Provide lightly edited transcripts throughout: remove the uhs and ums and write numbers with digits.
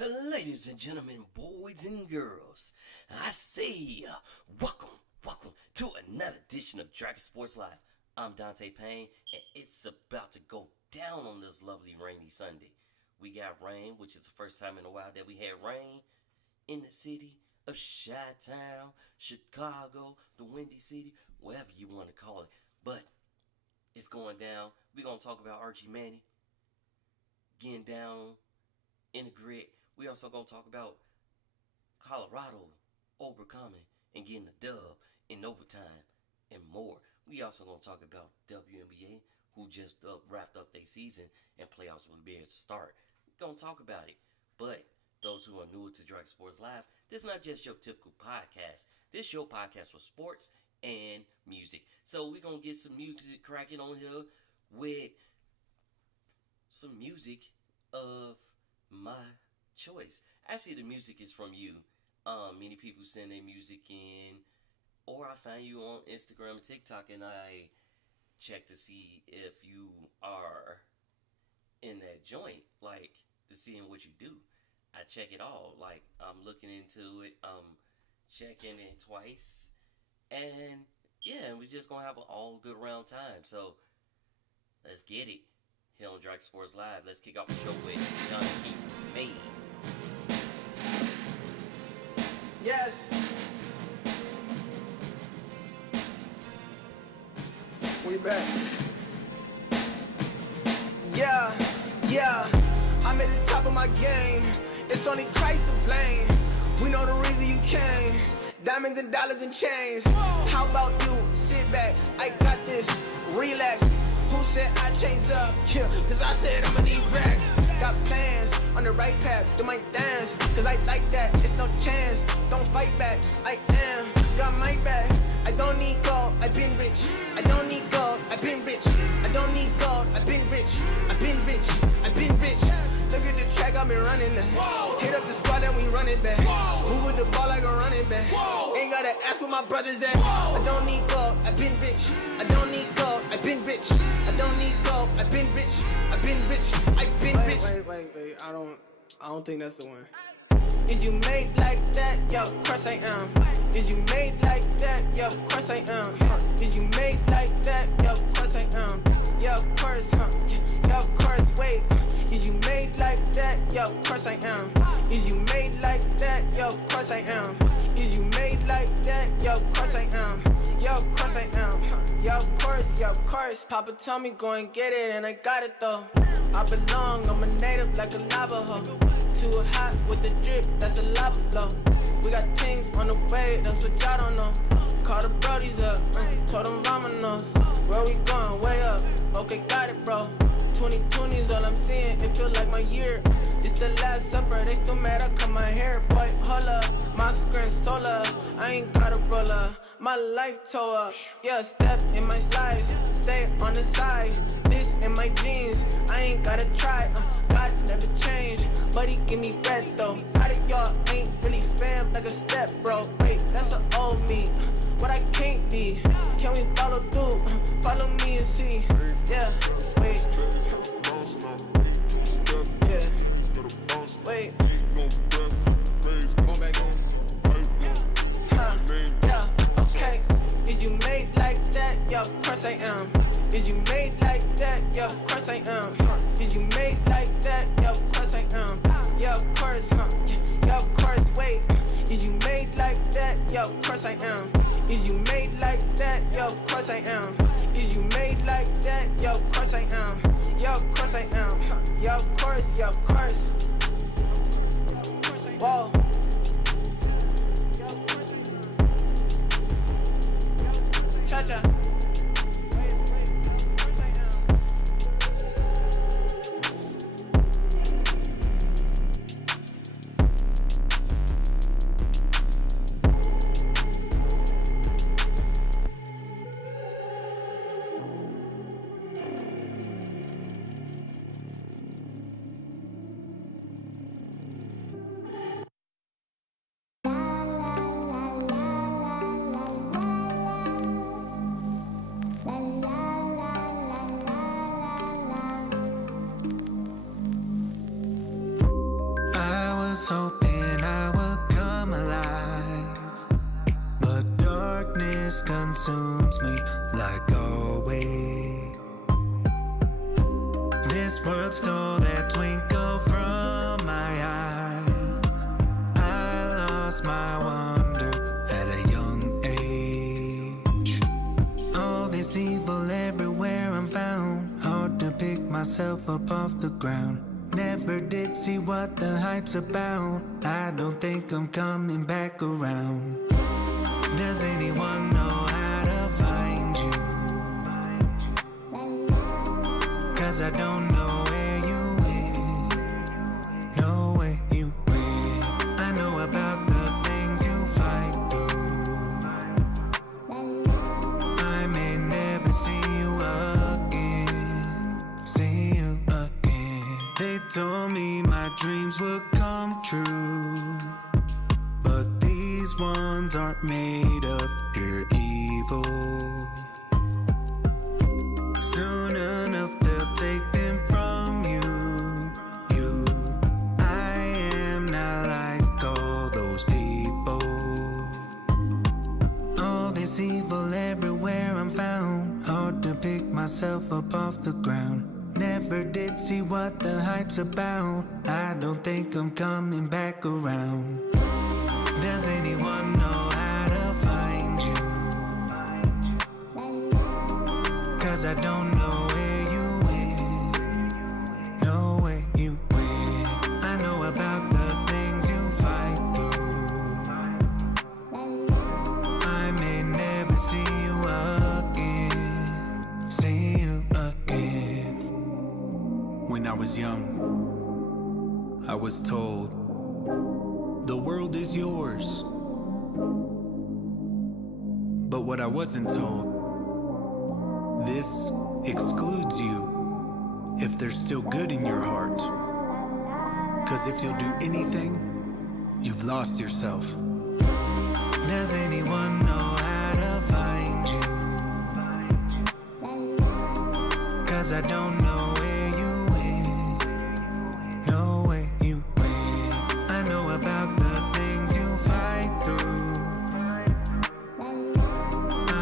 Ladies and gentlemen, boys and girls, I say welcome to another edition of Dragon Sports Live. I'm Dante Payne, and it's about to go down on this lovely rainy Sunday. We got rain, which is the first time in a while that we had rain in the city of Chi-Town, Chicago, the Windy City, whatever you want to call it. But it's going down. We're going to talk about Archie Manning getting down in the grid. We also gonna talk about Colorado overcoming and getting a dub in overtime and more. We also gonna talk about WNBA, who just wrapped up their season and playoffs will be able to start. We're gonna talk about it. But those who are new to Dragon Sports Live, this is not just your typical podcast. This is your podcast for sports and music. So we're gonna get some music cracking on here with some music of my choice. Actually, the music is from you. Many people send their music in, or I find you on Instagram and TikTok, and I check to see if you are in that joint, like to seeing what you do. I check it all. Like I'm looking into it. Checking it twice, and yeah, we're just gonna have an all good round time. So let's get it here on Dragon Sports Live. Let's kick off the show with John Keith May. Yes. We back. Yeah. I'm at the top of my game. It's only Christ to blame. We know the reason you came. Diamonds and dollars and chains. How about you? Sit back. I got this. Relax. Who said I changed up? Yeah, cause I said I'ma need racks. Got plans on the right path, do my dance. Cause I like that, it's no chance. Don't fight back, I am, got my back. I don't need gold, I've been rich. I don't need gold, I've been rich. I don't need gold, I've been rich. I've been rich, I've been rich. Look at the track, I've been running that. Hit up the squad and we run it back. Move with the ball like a running back. Ain't gotta ask where my brothers at. I don't need gold, I've been rich. I don't need gold, I've been rich. I don't need gold, I've been rich. I've been rich, I've been rich. Wait, I don't think that's the one. Is you made like that? Yo, of course I am. Is you made like that? Yo, of course I am. Is you made like that? Yo, of course I am. Yo, of course, Yo, of course, wait. Is you made like that? Yo, of course I am. Is you made like that? Yo, of course I am. Is you made like that? Yo, of course I am. Yo, of course I am. Yo, of course. Papa told me go and get it, and I got it though. I belong, I'm a native like a Navajo. Too hot with the drip, that's a lava flow. We got things on the way, that's what y'all don't know. Call the brodies up, told them Ramanos. Where we going? Way up. Okay, got it, bro. 2020 is all I'm seeing, it feel like my year. It's the last supper, they still mad I cut my hair. Boy, holla, my screen solar. I ain't got a roller, my life tore up. Yeah, step in my slides, stay on the side. This in my jeans, I ain't gotta try. God never change, but he give me bread though. How of y'all ain't really fam like a step, bro? Wait, that's an old me. What I can't be, can we follow through? Follow me and see. Yeah, wait. Yeah, wait. Going back in. Yeah, okay. Is you made like that? Yeah, of course I am. Is you made like that? Yeah, of course I am. Is you made like that? Yeah, of course I am. Yeah, of course, Yeah, of course, wait. Is you made like that? Yeah, of course I am. Is you made like that? Yeah, of course I am. Is you made like that? Yeah, of course I am. Yeah, of course I am. Yeah, of course, yeah, of course. Whoa. Cha-cha. hoping I would come alive, but darkness consumes me like always. This world stole that twinkle from my eye. I lost my wonder at a young age. All this evil everywhere I'm found. Hard to pick myself up off the ground. Never did see what the hype's about. I don't think I'm coming back around. Does anyone know how to find you? 'Cause I don't know where you went. Know where you went. I know about the things you fight through. I may never see you again. See you again. They told me my dreams would come true, but these ones aren't made of pure evil. Soon enough they'll take them from you. I am not like all those people. All this evil everywhere I'm found. Hard to pick myself up off the ground. Never did see what the hype's about. I don't think I'm coming back around. Does anyone know how to find you? 'Cause I don't know where you went. Know where you went. I know about the things you fight through. I may never see you again. See you again. When I was young, I was told, the world is yours. But what I wasn't told, this excludes you if there's still good in your heart. 'Cause if you'll do anything, you've lost yourself. Does anyone know how to find you? 'Cause I don't know where you went. Know where you went. I know about the things you fight through.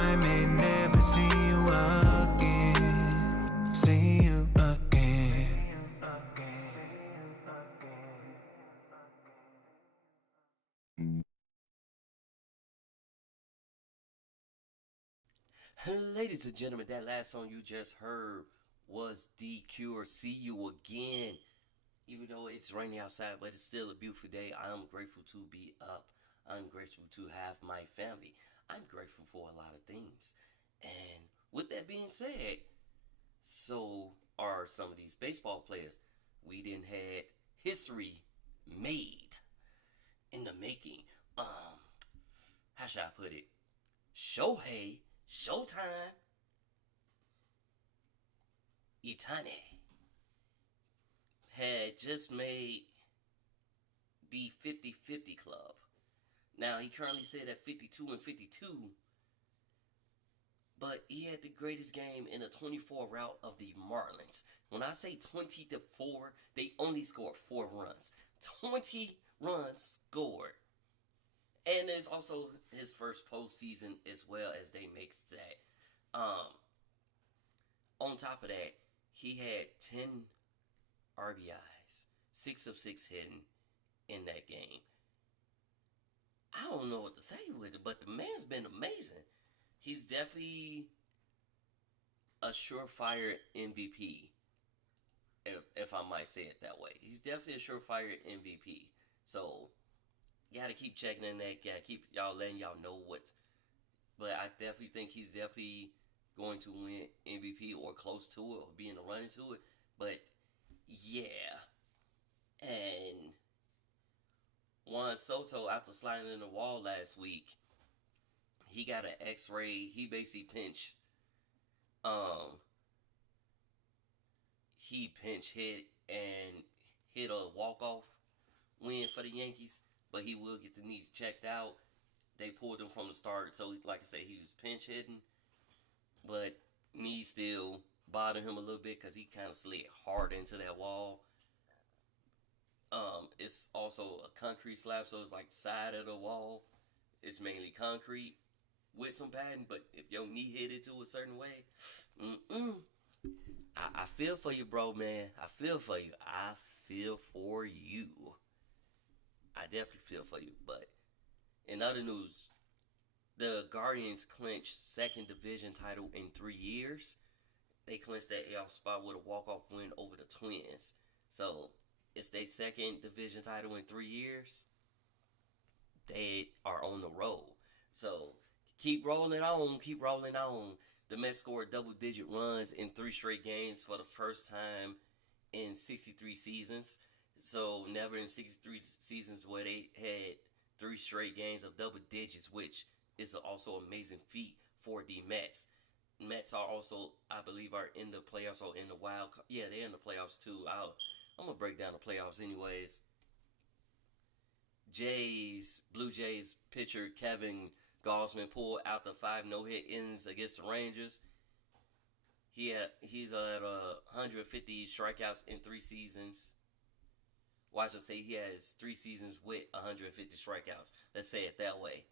I may never see you again. See you again. Ladies and gentlemen, that last song you just heard was The Cure, See You Again. Even though it's raining outside, but it's still a beautiful day. I am grateful to be up. I'm grateful to have my family. I'm grateful for a lot of things. And with that being said, so are some of these baseball players. We didn't had history made in the making. How should I put it? Shohei, Showtime, Itani had just made the 50-50 club. Now, he currently said at 52-52, but he had the greatest game in a 24 route of the Marlins. When I say 20-4, they only scored 4 runs. 20 runs scored. And it's also his first postseason as well as they make that. On top of that, he had 10 RBIs, 6 of 6 hitting in that game. I don't know what to say with it, but the man's been amazing. He's definitely a surefire MVP, if I might say it that way. He's definitely a surefire MVP. So, gotta keep checking in that. Gotta keep y'all letting y'all know what. But I definitely think he's definitely going to win MVP or close to it or be in the running to it. But yeah. And Juan Soto, after sliding in the wall last week, he got an X-ray. He basically pinch hit and hit a walk-off win for the Yankees. But he will get the knee checked out. They pulled him from the start. So, like I said, he was pinch hitting. But knee still bothered him a little bit because he kind of slid hard into that wall. It's also a concrete slab, so it's like side of the wall. It's mainly concrete with some padding, but if your knee hit it to a certain way, I feel for you, bro, man. I feel for you. I feel for you. I definitely feel for you. But in other news, the Guardians clinched second division title in 3 years. They clinched that AL spot with a walk-off win over the Twins. So it's their second division title in 3 years. They are on the roll. So keep rolling on, keep rolling on. The Mets scored double-digit runs in 3 straight games for the first time in 63 seasons. So never in 63 seasons where they had 3 straight games of double digits, which is also an amazing feat for the Mets. Mets are also, I believe, are in the playoffs or in the wild card. Yeah, they're in the playoffs too. I'm going to break down the playoffs anyways. Blue Jays pitcher Kevin Gausman pulled out the 5 no-hit innings against the Rangers. He's at 150 strikeouts in 3 seasons. Well, I should say he has 3 seasons with 150 strikeouts. Let's say it that way.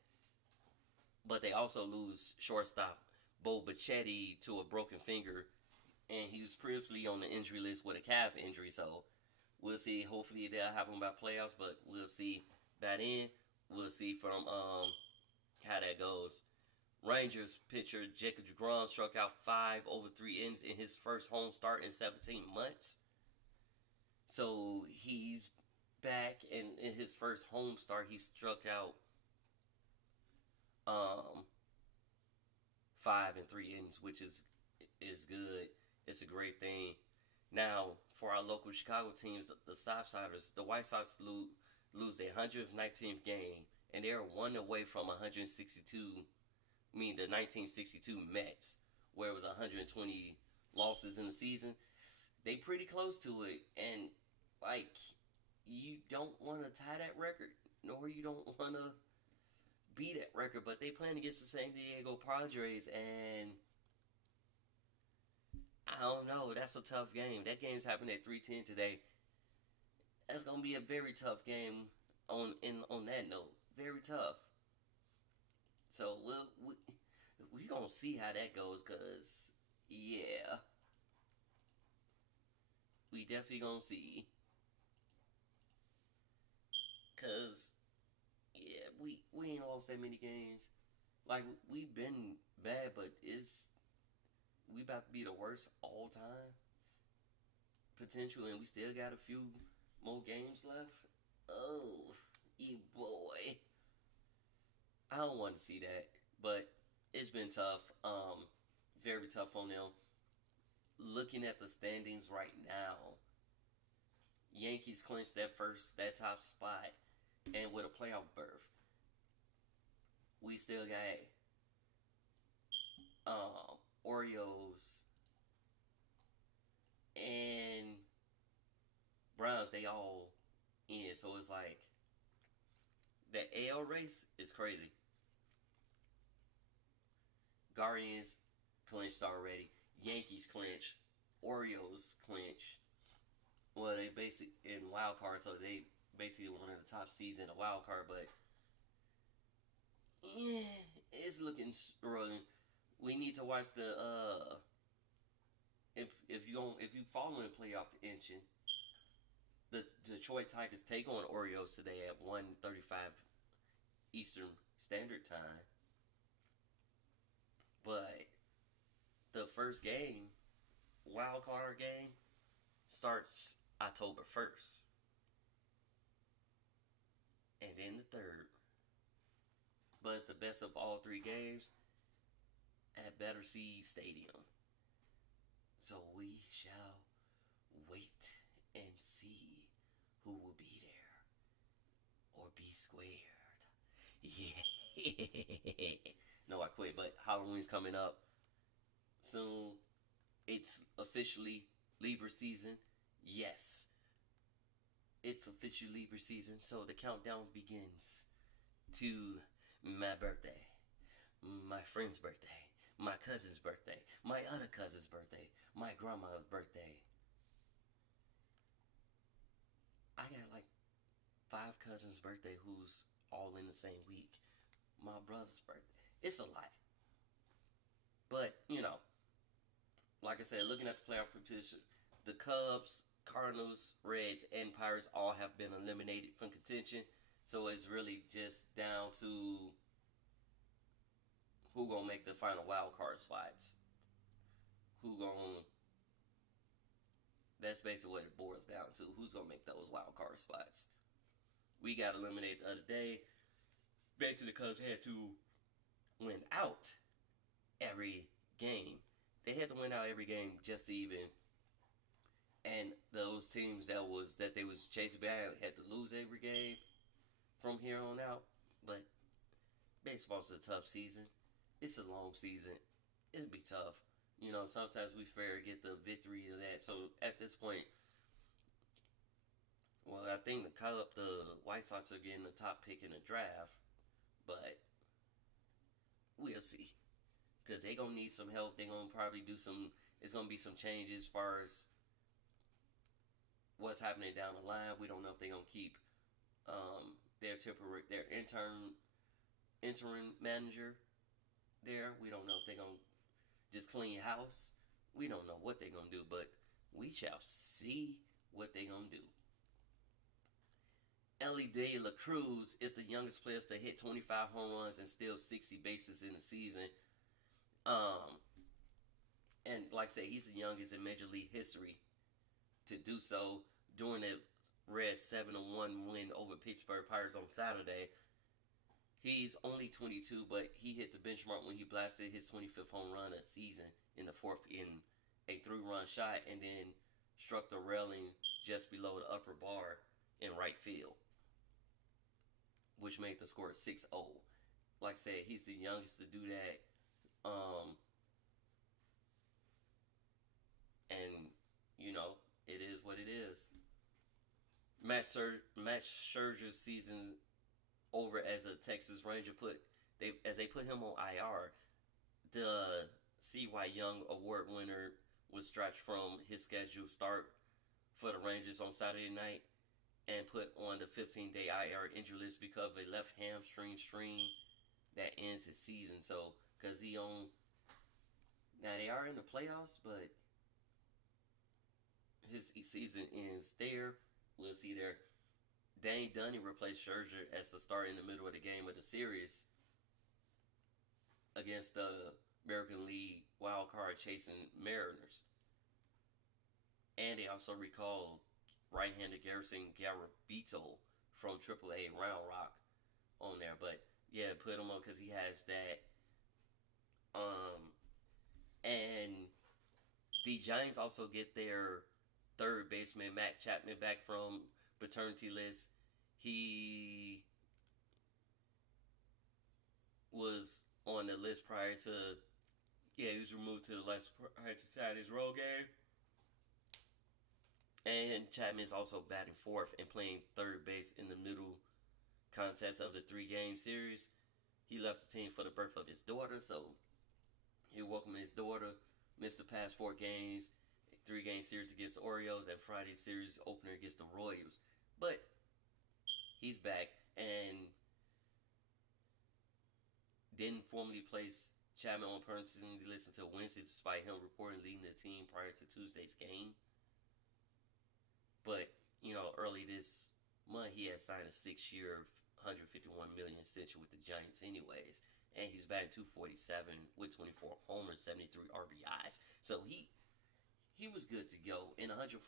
But they also lose shortstop Bo Bichetti to a broken finger, and he was previously on the injury list with a calf injury. So we'll see. Hopefully they'll have him by playoffs, but we'll see. By then, we'll see from how that goes. Rangers pitcher Jacob deGrom struck out 5 over 3 innings in his first home start in 17 months. So he's back, and in his first home start, he struck out 5 in 3 innings, which is good. It's a great thing. Now, for our local Chicago teams, the Sox-Siders, the White Sox lose their 119th game, and they're 1 away from 162. I mean, the 1962 Mets, where it was 120 losses in the season. They pretty close to it, and like, you don't want to tie that record, nor you don't want to beat that record, but they playing against the San Diego Padres, and I don't know, that's a tough game. That game's happening at 3:10 today. That's gonna be a very tough game. On that note, very tough. So we gonna see how that goes, cause yeah, we definitely gonna see. Cause yeah, we ain't lost that many games. Like, we've been bad, but we about to be the worst all time potential, and we still got a few more games left. Oh, you boy. I don't want to see that, but it's been tough. Very tough on them. Looking at the standings right now, Yankees clinched that top spot, and with a playoff berth. We still got Orioles and Browns. They all in, so it's like the AL race is crazy. Guardians clinched already. Yankees clinched. Orioles clinched. Well, they basically in wild card, so they basically one of the top seeds in the wild card, but yeah, it's looking struggling. We need to watch the if you following playoff action, the Detroit Tigers take on Orioles today at 1:35 Eastern Standard Time. But the first game, wild card game, starts October 1st. And then the third. But it's the best of all 3 games at Better Seed Stadium. So we shall wait and see who will be there or be squared. Yeah. No, I quit, but Halloween's coming up soon. It's officially Libra season. Yes. It's officially Libra season, so the countdown begins to my birthday, my friend's birthday, my cousin's birthday, my other cousin's birthday, my grandma's birthday. I got like 5 cousins' birthday who's all in the same week. My brother's birthday. It's a lot. But, like I said, looking at the playoff position, the Cubs, Cardinals, Reds, and Pirates all have been eliminated from contention. So it's really just down to who gonna make the final wild card spots. That's basically what it boils down to. Who's gonna make those wild card spots? We got eliminated the other day. Basically, the Cubs had to win out every game. They had to win out every game just to even. And those teams that they was chasing back had to lose every game from here on out. But baseball's a tough season. It's a long season. It'll be tough. Sometimes we forget the victory of that. So at this point, well, I think the White Sox are getting the top pick in the draft, but we'll see. Because they're going to need some help. They're going to probably it's going to be some changes as far as what's happening down the line. We don't know if they're going to keep their interim manager there. We don't know if they're going to just clean house. We don't know what they're going to do, but we shall see what they're going to do. Ellie De La Cruz is the youngest player to hit 25 home runs and steal 60 bases in the season. And like I said, he's the youngest in Major League history to do so during the Reds 7-1 win over Pittsburgh Pirates on Saturday. He's only 22, but he hit the benchmark when he blasted his 25th home run of the season in the fourth in a 3-run shot, and then struck the railing just below the upper bar in right field, which made the score 6-0. Like I said, he's the youngest to do that. And it is what it is. Max Scherzer's season over as a Texas Ranger as they put him on IR. The C.Y. Young Award winner was stretched from his scheduled start for the Rangers on Saturday night and put on the 15-day IR injury list because of a left hamstring strain that ends his season. So, because now they are in the playoffs, but his season ends there. We'll see there. Dane Dunning replaced Scherzer as the starter in the middle of the game of the series against the American League wild card chasing Mariners. And they also recalled right-hander Garrison Garabito from AAA Round Rock on there. But yeah, put him on because he has that. And the Giants also get their third baseman Matt Chapman back from paternity list. He was on the list prior to, he was removed to the list prior to Saturday's road game. And Chapman is also batting fourth and playing third base in the middle contest of the 3-game series. He left the team for the birth of his daughter, so he welcomed his daughter. Missed the past 4 games, 3-game series against the Orioles, and Friday's series opener against the Royals. But he's back and didn't formally place Chapman on paternity list until Wednesday, despite him reporting leading the team prior to Tuesday's game. But, early this month, he had signed a 6-year, $151 million extension with the Giants anyways. And he's batting .247 with 24 homers, 73 RBIs. So he was good to go in 146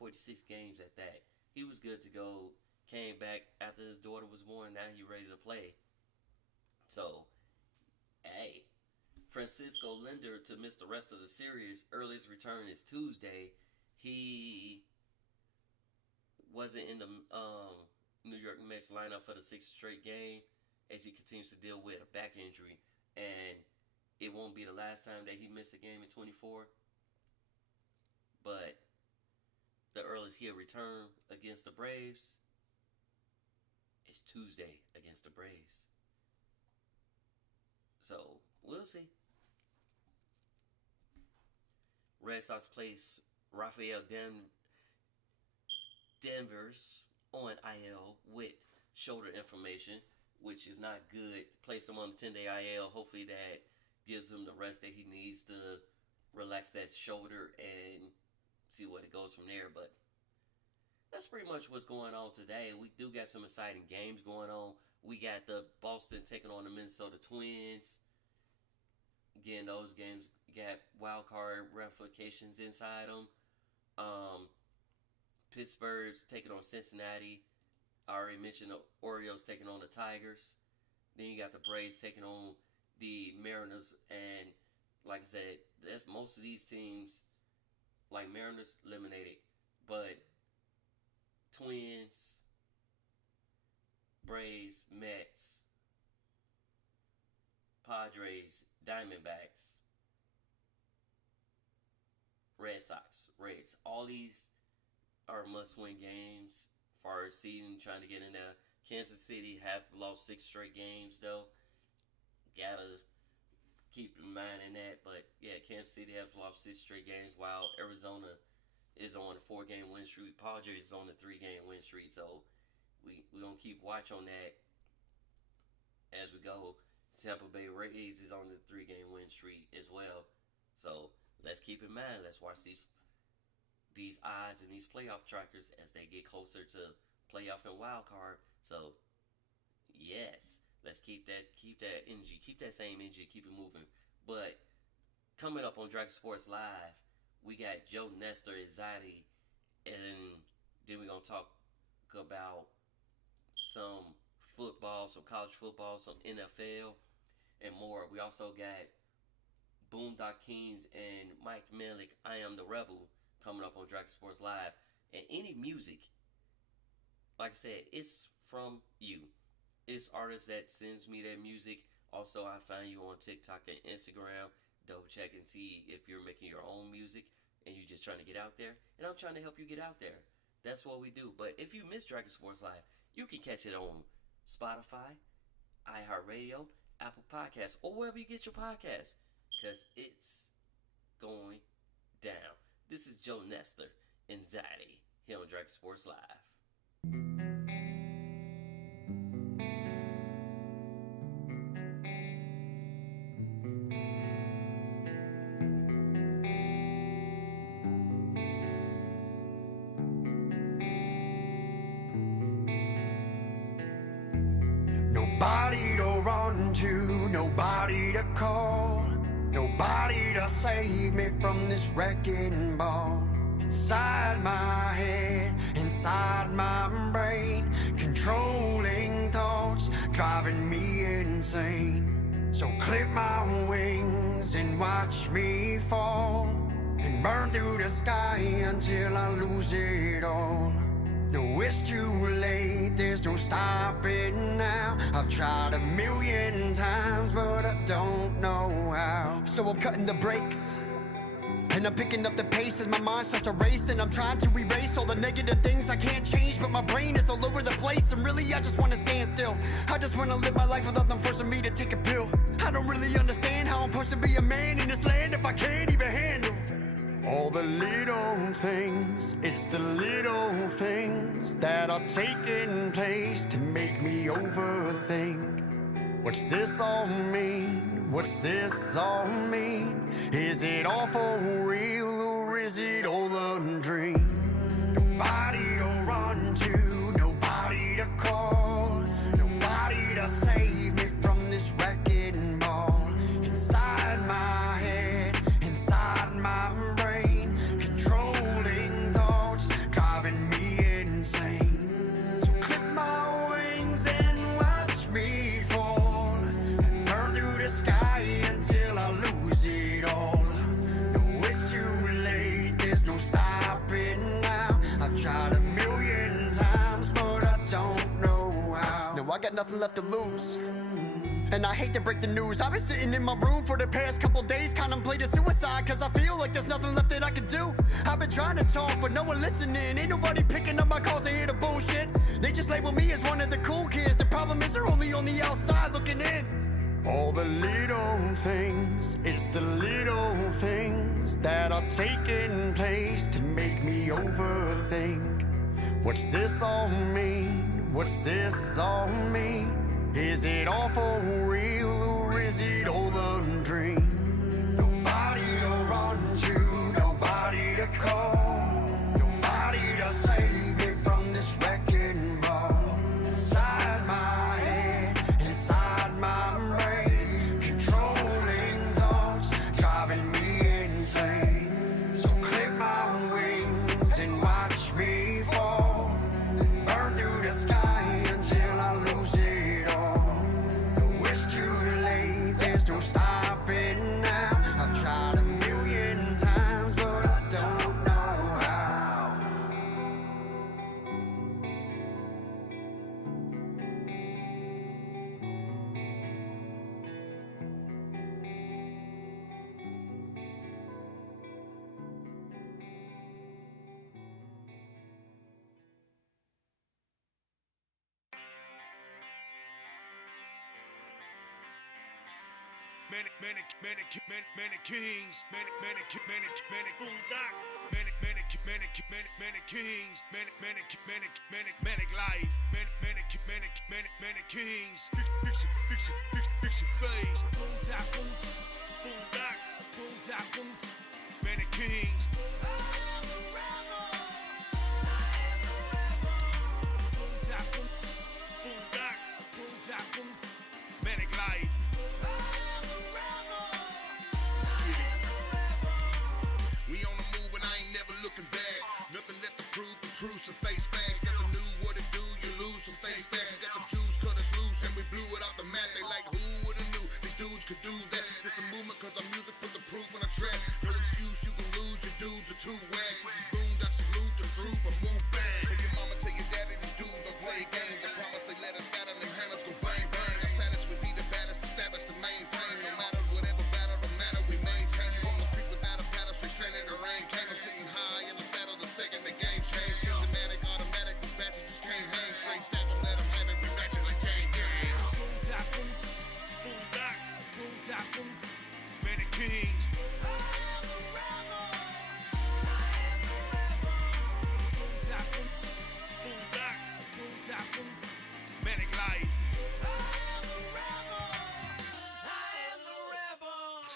games at that. He was good to go. Came back after his daughter was born. Now he's ready to play. So, hey. Francisco Lindor to miss the rest of the series. Earliest return is Tuesday. He wasn't in the New York Mets lineup for the 6th straight game as he continues to deal with a back injury. And it won't be the last time that he missed a game in 24. But the earliest he'll return against the Braves is Tuesday against the Braves. So, we'll see. Red Sox place Rafael Devers on IL with shoulder inflammation, which is not good. Placed him on the 10-day IL. Hopefully that gives him the rest that he needs to relax that shoulder and see what it goes from there. But that's pretty much what's going on today. We do got some exciting games going on. We got the Boston taking on the Minnesota Twins. Again, those games got wild card ramifications inside them. Pittsburgh's taking on Cincinnati. I already mentioned the Orioles taking on the Tigers. Then you got the Braves taking on the Mariners. And like I said, that's most of these teams, like Mariners, eliminated. But Twins, Braves, Mets, Padres, Diamondbacks, Red Sox, Reds. All these are must-win games as far as seeding, trying to get in there. Kansas City have lost 6 straight games, though. Gotta keep in mind in that. But, yeah, Kansas City have lost 6 straight games, while Arizona is on a 4-game win streak. Padres is on a 3-game win streak. So, we're going to keep watch on that as we go. Tampa Bay Rays is on the 3-game win streak as well. So, let's keep in mind. Let's watch these odds and these playoff trackers as they get closer to playoff and wild card. So, yes, let's keep that energy, keep that same energy, keep it moving. But coming up on Dragon Sports Live, we got Joe Nestor, Anxiety, and then we're gonna talk about some football, some college football, some NFL, and more. We also got Boondock Kings and Mike Melick, I Am the Rebel, coming up on Dragon Sports Live. And any music, like I said, it's from you. It's artists that sends me their music. Also, I find you on TikTok and Instagram. Double check and see if you're making your own music and you're just trying to get out there. And I'm trying to help you get out there. That's what we do. But if you miss Dragon Sports Live, you can catch it on Spotify, iHeartRadio, Apple Podcasts, or wherever you get your podcasts, because it's going down. This is Joe Nestor, Anxiety, here on Dragon Sports Live. Nobody to run to, nobody to call, nobody to save me from this wrecking ball. Inside my head, inside my brain, controlling thoughts, driving me insane. So clip my wings and watch me fall, and burn through the sky until I lose it all. No, it's too late, there's no stopping now. I've tried 1,000,000 times, but I don't know how. So I'm cutting the brakes, and I'm picking up the pace as my mind starts to race. And I'm trying to erase all the negative things I can't change, but my brain is all over the place. And really I just wanna stand still. I just wanna live my life without them forcing me to take a pill. I don't really understand how I'm supposed to be a man in this land if I can't even handle all the little things. It's the little things that are taking place to make me overthink. What's this all mean? What's this all mean? Is it all for real, or is it all a dream? Nobody to run to, nobody to call, nobody to save me from this wrecking ball. Inside my head, inside my brain, controlling thoughts, driving me insane. So clip my wings and watch me fall, and burn through the sky until I lose it all. No, it's too late, there's no stopping now. I've tried 1,000,000 times, but I don't know how. No, I got nothing left to lose, and I hate to break the news. I've been sitting in my room for the past couple days, contemplating suicide, cause I feel like there's nothing left that I can do. I've been trying to talk, but no one listening. Ain't nobody picking up my calls to hear the bullshit. They just label me as one of the cool kids. The problem is they're only on the outside looking in. All the little things, it's the little things that are taking place to make me overthink. What's this all mean? What's this all mean? Is it all for real or is it all a dream? Nobody to run to, nobody to call, nobody to save me from this wrecking ball. Inside my head, inside my brain, controlling thoughts, driving me insane. So clip my wings and watch me fall, burn through the sky until I lose it all. It's too late, there's no stopping now. I've tried a million times, but I don't know how. Many kings, many boondock, many kings, many life, many kings, fix your face, boondock, many kings. Manic life. We on the move and I ain't never looking back. Nothing left to prove, the truth, some face facts. Never knew what it do, you lose some face facts. We got them Jews cut us loose and we blew it off the map. They like, who would've knew these dudes could do that? It's a movement cause our music put the proof on the track. No excuse, you can lose, your dudes are too whack. This is boondock, salute the truth, but move back. If your mama tell your daddy these dudes don't play games, I promise they let us out and them hammers go bang bang. Our status would be the baddest, establish the mainframe. No matter whatever battle, no matter we maintain. You walk the creek without a paddle, straight in the rain came. I'm sitting high in the saddle the second the game changed. Automatic, the batches just can't hang straight. Stab them, let them have it, we match it like chain gang. Boondock, many kings. Manic life.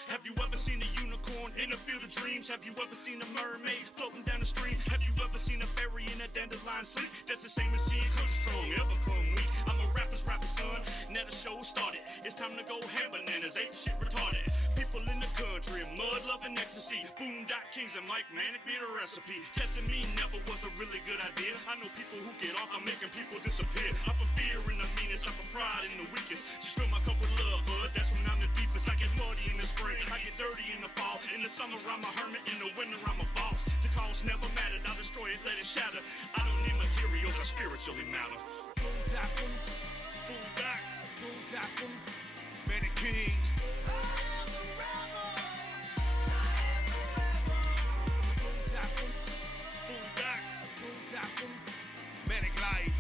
Have you ever seen a unicorn in a field of dreams? Have you ever seen a mermaid floating down the stream? Have you ever seen a fairy in a dandelion sleep? That's the same as seeing come strong, ever come weak. I'm a rapper's rapper, son. Now the show started. It's time to go ham bananas, ape shit retarded. People in the country, mud, love, and ecstasy. Boondock Kings and Mike Manic be the recipe. Testing me never was a really good idea. I know people who get off on making people disappear. I put fear in the meanest, I put pride in the weakest. Just fill my cup with love, bud. That's when I'm the deepest. I get muddy in the spring, I get dirty in the fall. In the summer, I'm a hermit. In the winter, I'm a boss. The cost never mattered. I'll destroy it, let it shatter. I don't need materials, I spiritually matter. Boondock, many kings. Manic life.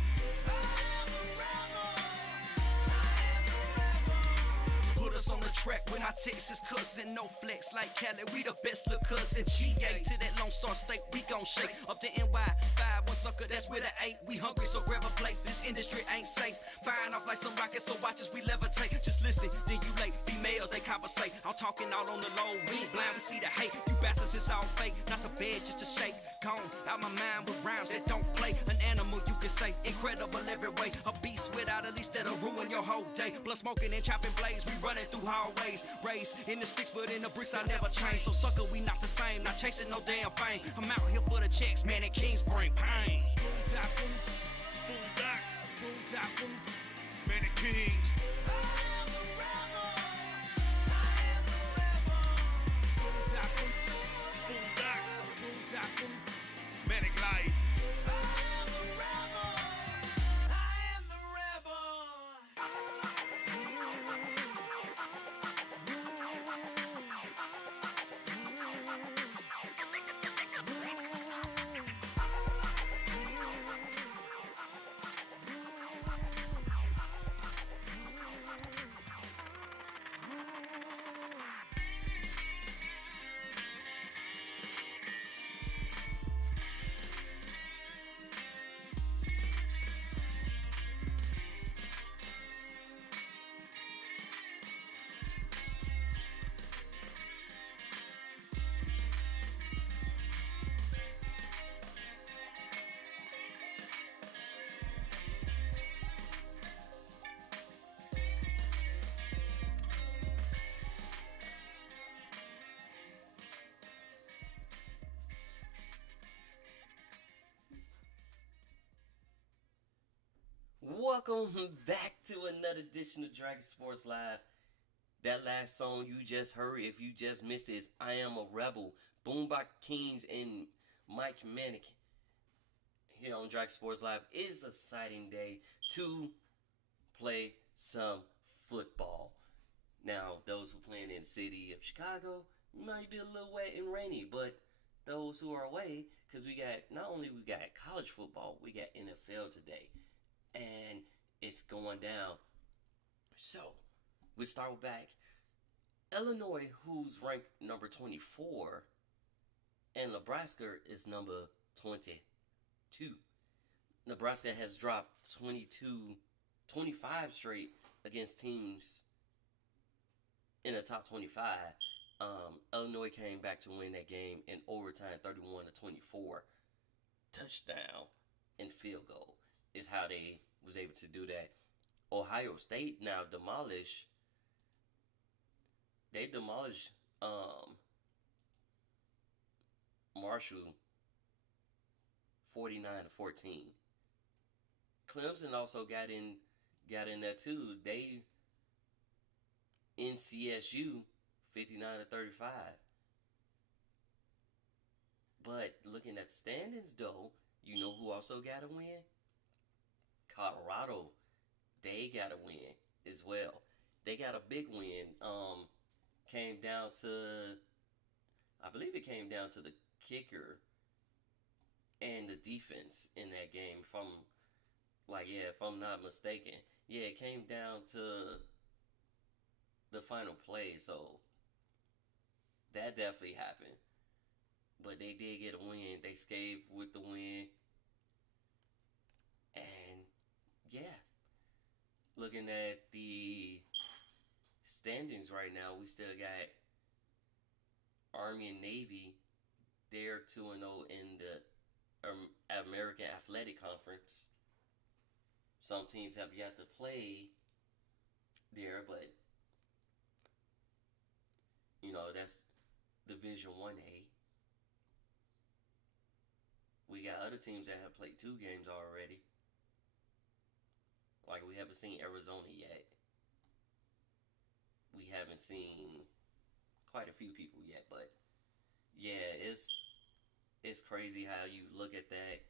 Put us on the track when our Texas cousin, no flex like Cali, we the best look cousin. GA to that Lone Star State, we gon' shake up the NY5, one sucker that's with an 8. We hungry, so grab a plate. This industry ain't safe. Firing off like some rockets, so watch as we levitate. Just listen, then you late. Females, they conversate. I'm talking all on the low. We ain't blind, we see the hate. You bastards, it's all fake. Not the bed, just a shake. Gone out my mind with rhymes that don't play. An animal, you can say. Incredible every way. A beast without a leash that'll ruin your whole day. Blood smoking and chopping blades. We running through hallways. Raised in the sticks, but in the bricks, I never change. So sucker, we not the same. Not chasing no damn fame. I'm out here for the checks, man, and kings bring pain. Boondock, many kings. Boondock, manic life. welcome back to another edition of Dragon Sports Live. That last song you just heard, if you just missed it, is I Am a Rebel. Boombox Kings and Mike Manick here on Dragon Sports Live. It is a exciting day to play some football. Now, those who playing in the city of Chicago might be a little wet and rainy, but those who are away, because we got, not only we got college football, we got NFL today. And it's going down. So, we start back. Illinois, who's ranked number 24, and Nebraska is number 22. Nebraska has dropped 25 straight against teams in the top 25. Illinois came back to win that game in overtime, 31-24. Touchdown and field goal is how they was able to do that. Ohio State now demolished Marshall 49-14. Clemson also got in there too. They NCSU 59-35. But looking at the standings though, you know who also got a win? Colorado. They got a win as well. They got a big win. Came down to, I believe it came down to the kicker and the defense in that game. If I'm not mistaken. Yeah, it came down to the final play, so that definitely happened. But they did get a win. They scathed with the win. And yeah, looking at the standings right now, we still got Army and Navy. They're 2-0 in the American Athletic Conference. Some teams have yet to play there, but you know, that's Division 1A. We got other teams that have played 2 games already. Like, we haven't seen Arizona yet. We haven't seen quite a few people yet, but yeah, it's crazy how you look at that.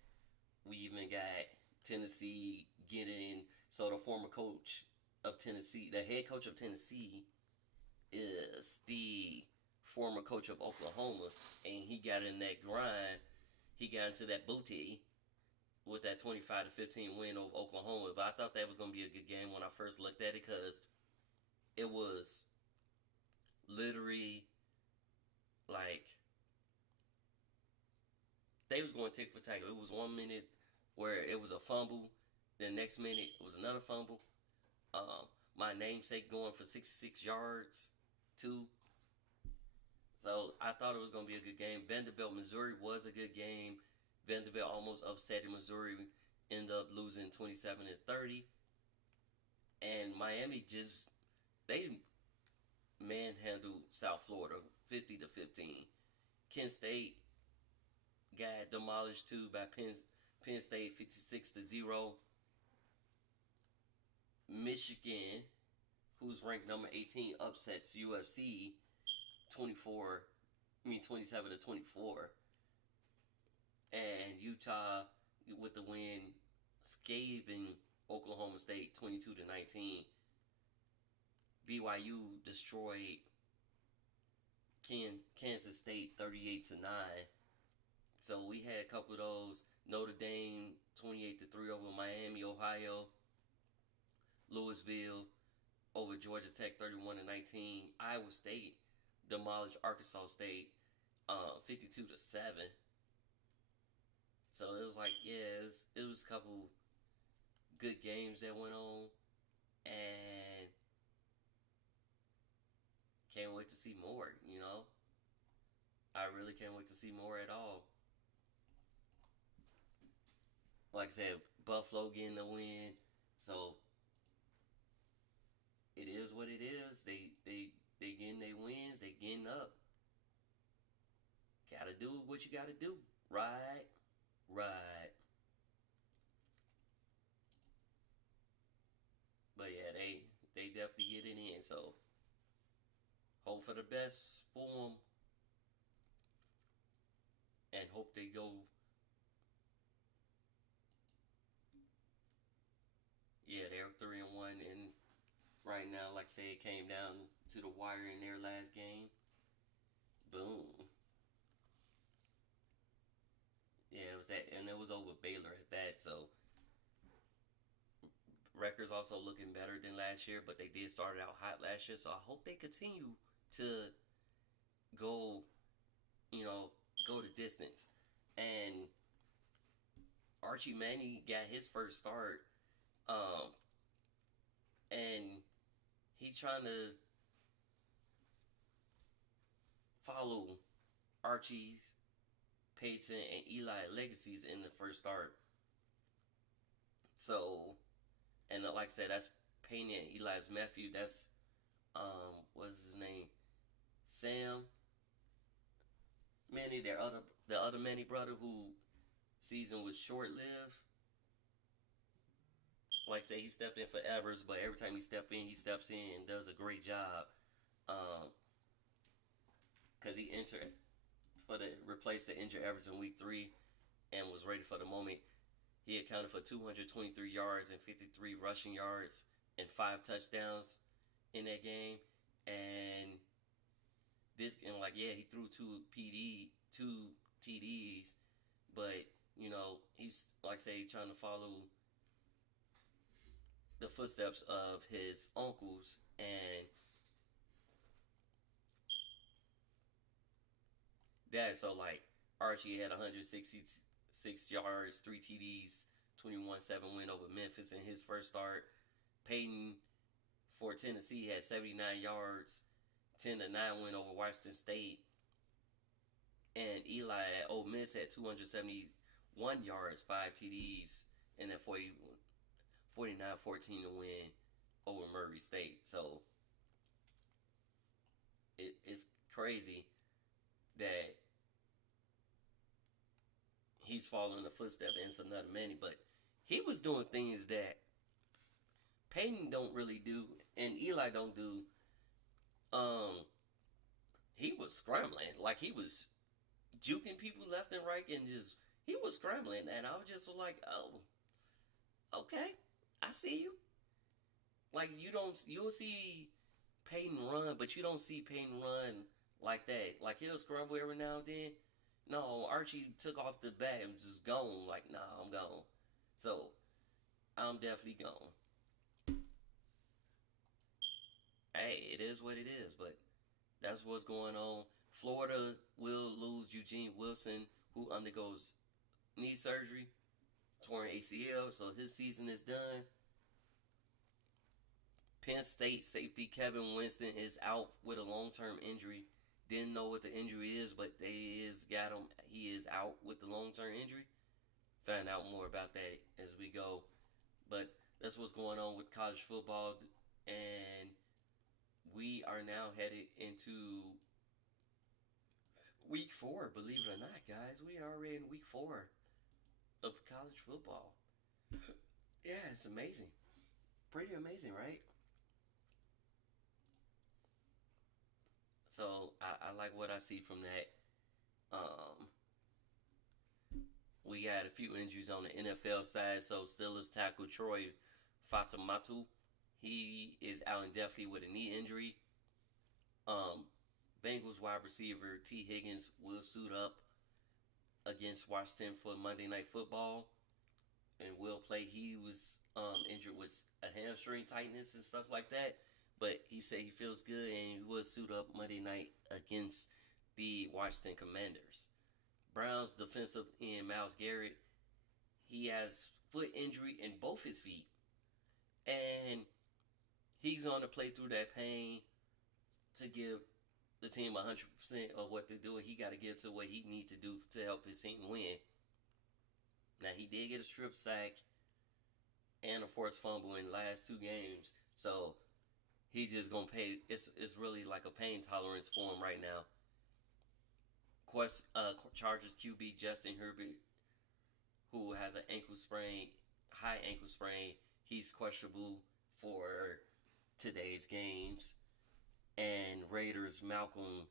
We even got Tennessee getting, so the former coach of Tennessee, the head coach of Tennessee is the former coach of Oklahoma, and he got in that grind. He got into that booty with that 25-15 win over Oklahoma. But I thought that was going to be a good game when I first looked at it, because it was literally like they was going tick for tack. It was 1 minute where it was a fumble. The next minute it was another fumble. My namesake going for 66 yards too. So I thought it was going to be a good game. Vanderbilt, Missouri was a good game. Vanderbilt almost upset Missouri, ended up losing 27-30. And Miami they manhandled South Florida 50-15. Kent State got demolished too by Penn State 56-0. Michigan, who's ranked number 18, upsets UFC 27-24. And Utah with the win, scathing Oklahoma State 22-19. BYU destroyed Kansas State 38-9. So we had a couple of those. Notre Dame 28-3 over Miami, Ohio. Louisville over Georgia Tech 31-19. Iowa State demolished Arkansas State 52-7. So it was like, yeah, it was a couple good games that went on, and can't wait to see more, you know? I really can't wait to see more at all. Like I said, Buffalo getting the win, so it is what it is. They getting their wins, they getting up. Gotta do what you gotta do. Right. definitely get it in. So hope for the best for them, and hope they go. Yeah, they're 3-1, and right now, like I say, it came down to the wire in their last game. Boom. Yeah, it was that, and it was over Baylor at that. So records also looking better than last year, but they did start out hot last year. So I hope they continue to go, go the distance. And Archie Manning got his first start, and he's trying to follow Archie, Peyton, and Eli legacies in the first start. So, and like I said, that's Peyton and Eli's nephew. That's what's his name? Sam Manny, the other Manny brother who season was short lived. Like I say, he stepped in for Evers, but every time he steps in and does a great job. Because he entered replaced the injured Evers in week 3 and was ready for the moment. He accounted for 223 yards and 53 rushing yards and 5 touchdowns in that game. And he threw two TDs, but he's like I say trying to follow the footsteps of his uncles, and so like Archie had 166 yards, 3 TDs, 21-7 win over Memphis in his first start. Peyton for Tennessee had 79 yards, 10-9 win over Washington State. And Eli at Ole Miss had 271 yards, 5 TDs, and then 49-14 to win over Murray State. So it's crazy that he's following the footsteps in another Manny, but he was doing things that Peyton don't really do and Eli don't do. He was scrambling, like he was juking people left and right, and he was scrambling, and I was just like, oh, okay, I see you. Like you'll see Peyton run, but you don't see Peyton run like that. Like he'll scramble every now and then. No, Archie took off the bat and was just gone. Like, nah, I'm gone. So I'm definitely gone. Hey, it is what it is, but that's what's going on. Florida will lose Eugene Wilson, who undergoes knee surgery, torn ACL, so his season is done. Penn State safety Kevin Winston is out with a long-term injury. Didn't know what the injury is, but they got him. He is out with the long-term injury. Find out more about that as we go. But that's what's going on with college football, and we are now headed into week 4. Believe it or not, guys, we are already in week 4 of college football. Yeah, it's amazing. Pretty amazing, right? So I like what I see from that. We had a few injuries on the NFL side. So Steelers tackle Troy Fatumatu, he is out indefinitely with a knee injury. Bengals wide receiver T. Higgins will suit up against Washington for Monday Night Football and will play. He was injured with a hamstring tightness and stuff like that, but he said he feels good and he will suit up Monday night against the Washington Commanders. Browns defensive end Myles Garrett, he has foot injury in both his feet, and he's going to play through that pain to give the team 100% of what they're doing. He got to give to what he needs to do to help his team win. Now, he did get a strip sack and a forced fumble in the last 2 games, so he just going to pay. It's really like a pain tolerance for him right now. Chargers QB Justin Herbert, who has an high ankle sprain, he's questionable for today's games. And Raiders' Malcolm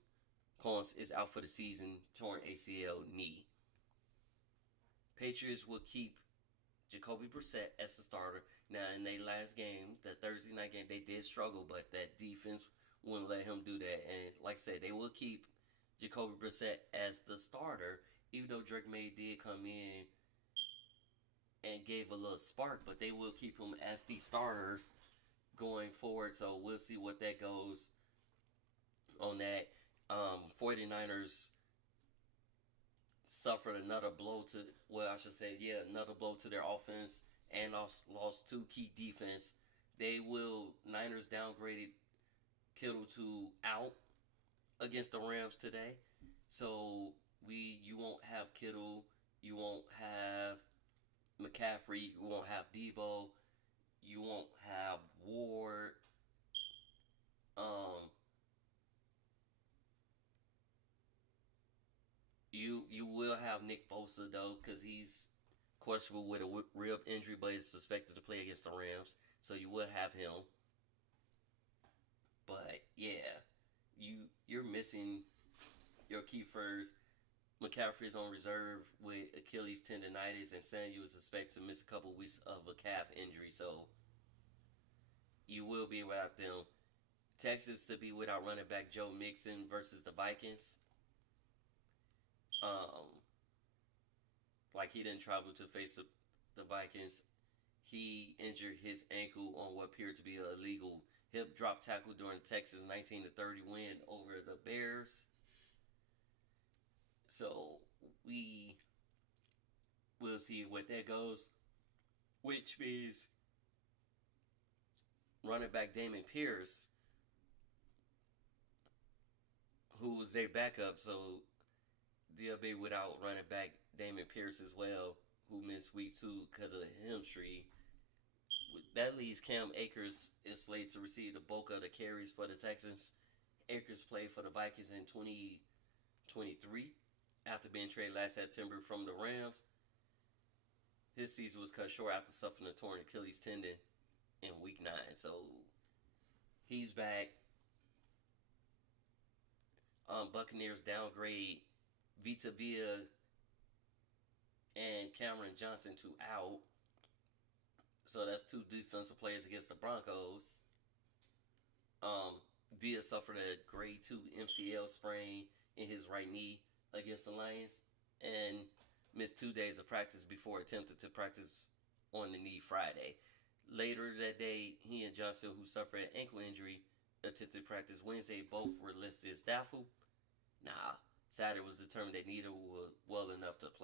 Collins is out for the season, torn ACL knee. Patriots will keep Jacoby Brissett as the starter. Now, in their last game, the Thursday night game, they did struggle, but that defense wouldn't let him do that. And like I said, they will keep Jacoby Brissett as the starter, even though Drake May did come in and gave a little spark, but they will keep him as the starter going forward. So we'll see what that goes on that. 49ers suffered another blow to, another blow to their offense and lost two key defense. Niners downgraded Kittle to out against the Rams today. So you won't have Kittle, you won't have McCaffrey, you won't have Debo, you won't have Ward. You will have Nick Bosa though, because he's questionable with a rib injury, but is suspected to play against the Rams. So you will have him. But yeah, you're missing your key first. McCaffrey is on reserve with Achilles tendonitis, and Samuel is suspected to miss a couple weeks of a calf injury. So you will be without them. Texas to be without running back Joe Mixon versus the Vikings. Like he didn't travel to face the Vikings. He injured his ankle on what appeared to be an illegal hip drop tackle during Texas' 19-30 win over the Bears. So we will see what that goes. Which means running back Damon Pierce, who was their backup, so they'll be without running back Damon Pierce as well, who missed week 2 because of a hamstring. That leaves Cam Akers is slated to receive the bulk of the carries for the Texans. Akers played for the Vikings in 2023 after being traded last September from the Rams. His season was cut short after suffering a torn Achilles tendon in week 9. So he's back. Buccaneers downgrade Vita Vea and Cameron Johnson to out. So that's 2 defensive players against the Broncos. Vea suffered a grade 2 MCL sprain in his right knee against the Lions and missed 2 days of practice before attempting to practice on the knee Friday. Later that day, he and Johnson, who suffered an ankle injury, attempted to practice Wednesday. Both were listed as doubtful. Saturday was determined that neither were well enough to play.